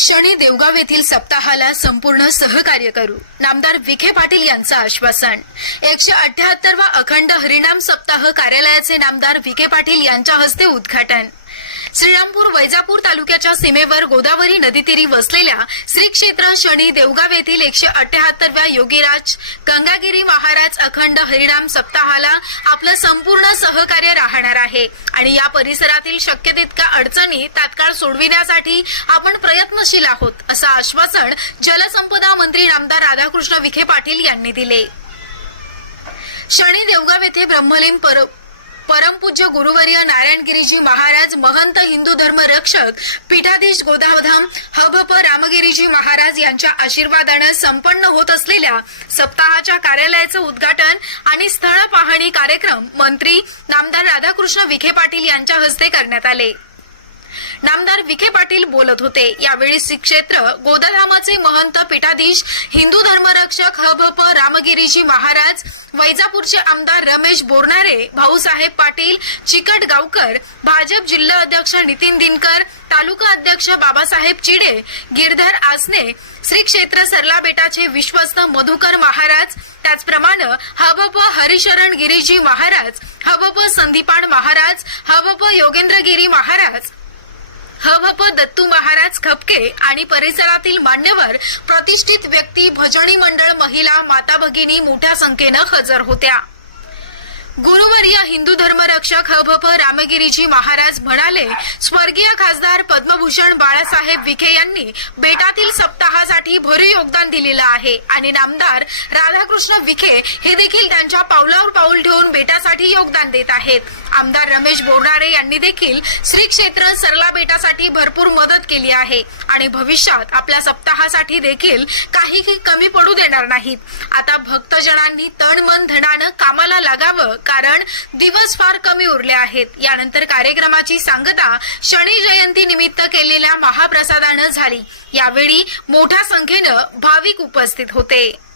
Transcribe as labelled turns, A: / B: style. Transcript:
A: शनी देवगाव येथील सप्ताहाला संपूर्ण सहकार्य करू नामदार विखे पाटील यांचं आश्वासन एकशे वा अखंड हरिणाम सप्ताह कार्यालयाचे नामदार विखे पाटील यांच्या हस्ते उद्घाटन श्रीरामपूर वैजापूर तालुक्याच्या सीमेवर गोदावरी नदीतीरी वसलेल्या श्री क्षेत्र शनी देवगाव येथील एकशे अठ्याहत्तरव्या योगीराज गंगागिरी महाराज अखंड हरिणाम सप्ताहाला आपलं संपूर्ण सहकार्य राहणार आहे आणि या परिसरातील शक्य तितक्या अडचणी तात्काळ सोडविण्यासाठी आपण प्रयत्नशील आहोत असं आश्वासन जलसंपदा मंत्री नामदार राधाकृष्ण विखे पाटील यांनी दिले शनी देवगाव येथे ब्रह्मलीन पर परमपूज्य गुरुवर्य नारायणगिरीजी महाराज महंत हिंदू धर्म रक्षक पीठाधीश गोदावधाम हबप रामगिरीजी महाराज यांच्या आशीर्वादानं संपन्न होत असलेल्या सप्ताहाच्या कार्यालयाचं उद्घाटन आणि स्थळ पाहणी कार्यक्रम मंत्री नामदार राधाकृष्ण विखे पाटील यांच्या हस्ते करण्यात आले नामदार विखे पाटील बोलत होते यावेळी श्री क्षेत्र गोदाधामाचे महंत पीठाधीश हिंदू धर्मरक्षक हभप रामगिरीजी महाराज वैजापूरचे आमदार रमेश बोरणारे भाऊसाहेब पाटील चिकट गावकर भाजप जिल्हा अध्यक्ष नितीन दिनकर तालुका अध्यक्ष बाबासाहेब चिडे गिरधर आसने श्री क्षेत्र सरला बेटाचे विश्वस्त मधुकर महाराज त्याचप्रमाणे हबप हरिशरण गिरीजी महाराज हबप संदीपान महाराज योगेंद्र योगेंद्रगिरी महाराज हवप दत्तू महाराज खपके आणि परिसरातील मान्यवर प्रतिष्ठित व्यक्ती भजनी मंडळ महिला माता भगिनी मोठ्या संख्येनं हजर होत्या गुरुवर्य हिंदू धर्मरक्षक हभप रामगिरीजी महाराज म्हणाले स्वर्गीय खासदार पद्मभूषण बाळासाहेब विखे यांनी बेटातील सप्ताहासाठी भरे योगदान दिलेलं आहे आणि नामदार राधाकृष्ण विखे हे देखील त्यांच्या पावलावर पाऊल ठेवून बेटासाठी योगदान देत आहेत आमदार रमेश बोरडारे यांनी देखील श्री क्षेत्र सरला बेटासाठी भरपूर मदत केली आहे आणि भविष्यात आपल्या सप्ताहासाठी देखील काही कमी पडू देणार नाहीत आता भक्तजनांनी तण मन धनानं कामाला लागावं कारण दिवस फार कमी उरले आहेत यानंतर कार्यक्रमाची सांगता शनी जयंती निमित्त केलेल्या महाप्रसादानं झाली यावेळी मोठ्या संख्येनं भाविक उपस्थित होते